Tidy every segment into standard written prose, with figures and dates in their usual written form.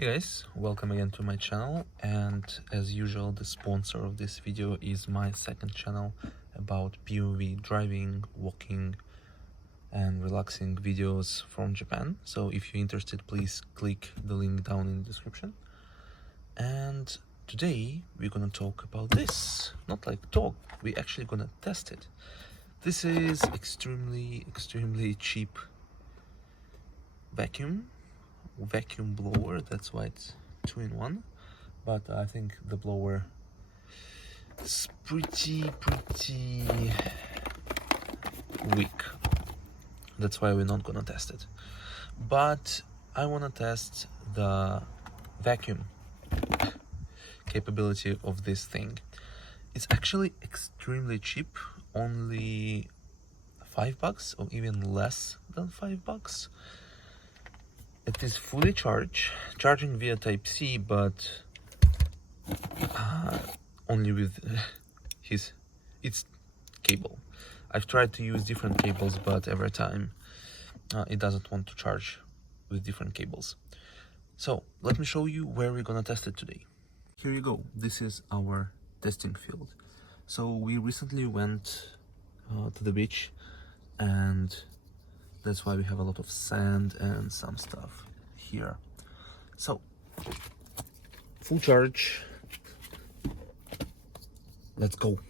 Hey guys, welcome again to my channel, and as usual the sponsor of this video is my second channel about POV driving, walking and relaxing videos from Japan. So if you're interested, please click the link down in the description. And today we're gonna talk about this. Not like talk, we're actually gonna test it. This is extremely cheap vacuum blower. That's why it's 2-in-1, but I think the blower is pretty weak. That's why we're not gonna test it, but I want to test the vacuum capability of this thing. It's actually extremely cheap, only $5 or even less than $5. It is fully charging via Type-C, but only with its cable. I've tried to use different cables, but every time it doesn't want to charge with different cables. So let me show you where we're gonna test it today. Here you go. This is our testing field. So we recently went to the beach, and that's why we have a lot of sand and some stuff here. So, full charge. Let's go.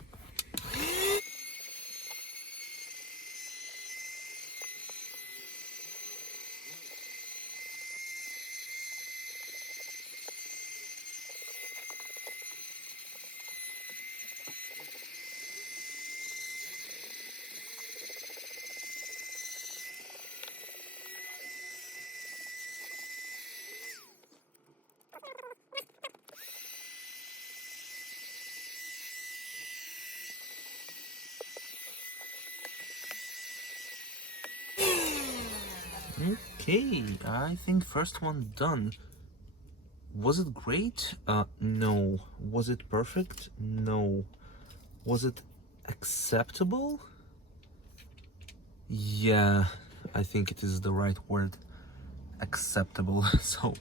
Okay, I think first one done. Was it great? No. Was it perfect? No. Was it acceptable? Yeah, I think it is the right word. Acceptable. So,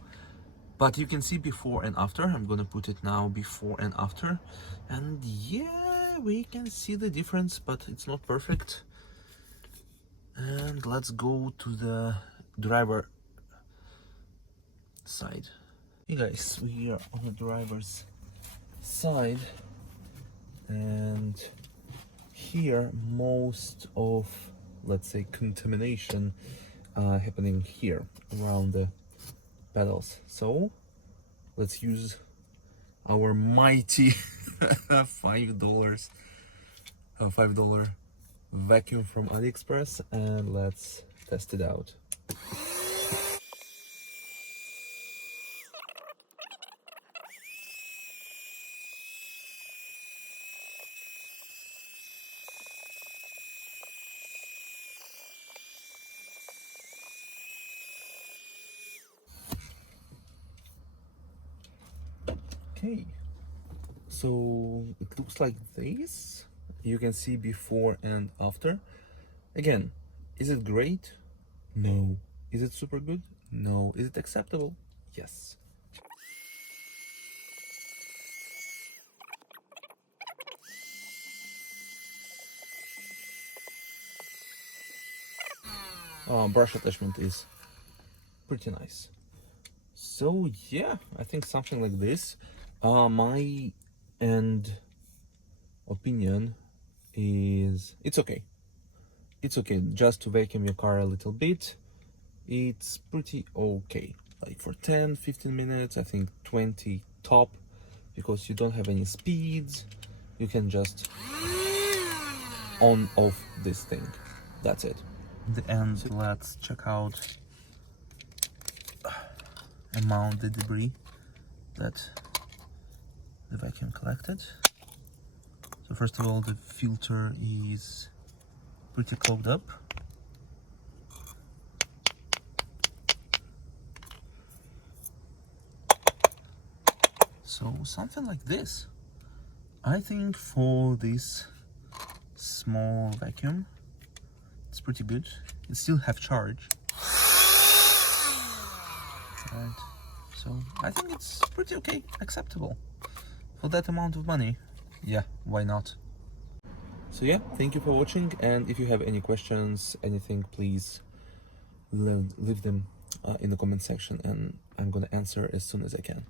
but you can see before and after. I'm gonna put it now before and after, and yeah, we can see the difference, but it's not perfect. And let's go to the driver side. Hey guys, we are on the driver's side, and here most of, let's say, contamination happening here around the pedals. So let's use our mighty $5 vacuum from Aliexpress, and let's test it out. Okay, so it looks like this. You can see before and after. Again, is it great? No. Is it super good? No. Is it acceptable? Yes. Brush attachment is pretty nice. So yeah, I think something like this. My end opinion is it's okay. It's okay just to vacuum your car a little bit. It's pretty okay. Like for 10-15 minutes, I think 20 top, because you don't have any speeds. You can just on off this thing. That's it. In the end, let's check out amount the debris that the vacuum collected. So first of all, the filter is pretty clogged up. So something like this. I think for this small vacuum, it's pretty good. It still have charge. Right. So I think it's pretty okay, acceptable for that amount of money. Yeah, why not? So yeah, thank you for watching, and if you have any questions, anything, please leave them in the comment section, and I'm gonna answer as soon as I can.